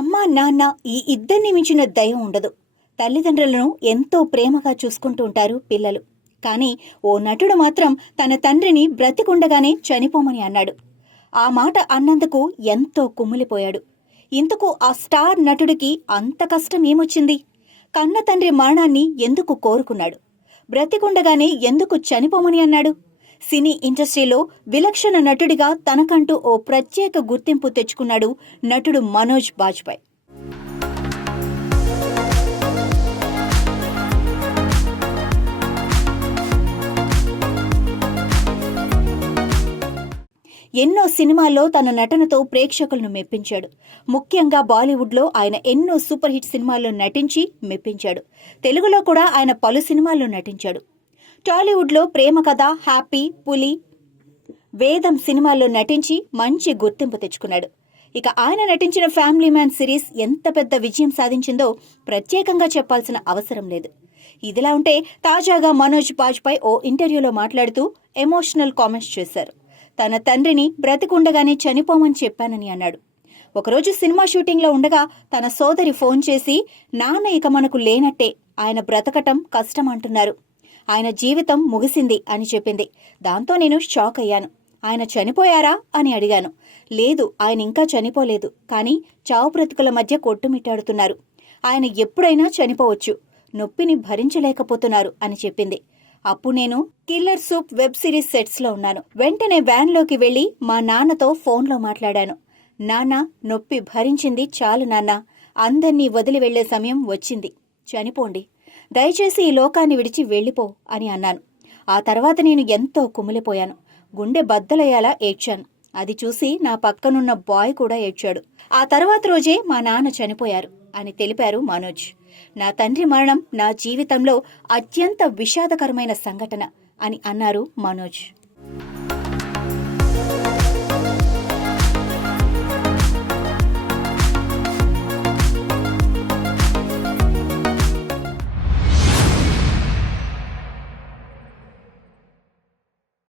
నాన్న ఈ ఇద్దరిని మించిన దయ ఉండదు. తల్లిదండ్రులను ఎంతో ప్రేమగా చూసుకుంటూ ఉంటారు పిల్లలు. కానీ ఓ నటుడు మాత్రం తన తండ్రిని బ్రతికుండగానే చనిపోమని అన్నాడు. ఆ మాట అన్నందుకు ఎంతో కుమ్మిలిపోయాడు ఇంతకు ఆ స్టార్ నటుడికి అంత కష్టం ఏమొచ్చింది? కన్న తండ్రి మరణాన్ని ఎందుకు కోరుకున్నాడు? బ్రతికుండగానే ఎందుకు చనిపోమని అన్నాడు? సినీ ఇండస్ట్రీలో విలక్షణ నటుడిగా తనకంటూ ఓ ప్రత్యేక గుర్తింపు తెచ్చుకున్నాడు నటుడు మనోజ్ బాజ్పాయ్. ఎన్నో సినిమాల్లో తన నటనతో ప్రేక్షకులను మెప్పించాడు. ముఖ్యంగా బాలీవుడ్లో ఆయన ఎన్నో సూపర్ హిట్ సినిమాల్లో నటించి మెప్పించాడు. తెలుగులో కూడా ఆయన పలు సినిమాల్లో నటించాడు. టాలీవుడ్లో ప్రేమ కథ హ్యాపీ పులి వేదం సినిమాల్లో నటించి మంచి గుర్తింపు తెచ్చుకున్నాడు. ఇక ఆయన నటించిన ఫ్యామిలీ మ్యాన్ సిరీస్ ఎంత పెద్ద విజయం సాధించిందో ప్రత్యేకంగా చెప్పాల్సిన అవసరం లేదు. ఇదిలా ఉంటే తాజాగా మనోజ్ బాజ్పాయ్ ఓ ఇంటర్వ్యూలో మాట్లాడుతూ ఎమోషనల్ కామెంట్స్ చేశారు. తన తండ్రిని బ్రతికుండగానే చనిపోమని చెప్పానని అన్నాడు. ఒకరోజు సినిమా షూటింగ్లో ఉండగా తన సోదరి ఫోన్ చేసి నాన్న ఇక మనకు లేనట్టే ఆయన బ్రతకటం కష్టం అంటున్నారు. ఆయన జీవితం ముగిసింది అని చెప్పింది. దాంతో నేను షాక్ అయ్యాను. ఆయన చనిపోయారా? అని అడిగాను. లేదు ఆయన ఇంకా చనిపోలేదు. కానీ చావు బ్రతుకుల మధ్య కొట్టుమిట్టాడుతున్నారు. ఆయన ఎప్పుడైనా చనిపోవచ్చు. నొప్పిని భరించలేకపోతున్నారు అని చెప్పింది. అప్పుడు నేను కిల్లర్ సూప్ వెబ్ సిరీస్ సెట్స్లో ఉన్నాను. వెంటనే వ్యాన్లోకి వెళ్ళి మా నాన్నతో ఫోన్లో మాట్లాడాను. నాన్న నొప్పి భరించింది చాలు నాన్న. అందర్నీ వదిలి వెళ్ళే సమయం వచ్చింది. చనిపోండి. దయచేసి ఈ లోకాన్ని విడిచి వెళ్ళిపో అని అన్నాను. ఆ తర్వాత నేను ఎంతో కుమిలిపోయాను. గుండె బద్దలయ్యేలా ఏడ్చాను. అది చూసి నా పక్కనున్న బాయ్ కూడా ఏడ్చాడు. ఆ తర్వాత రోజే మా నాన్న చనిపోయారు అని తెలిపారు మనోజ్. నా తండ్రి మరణం నా జీవితంలో అత్యంత విషాదకరమైన సంఘటన అని అన్నారు మనోజ్.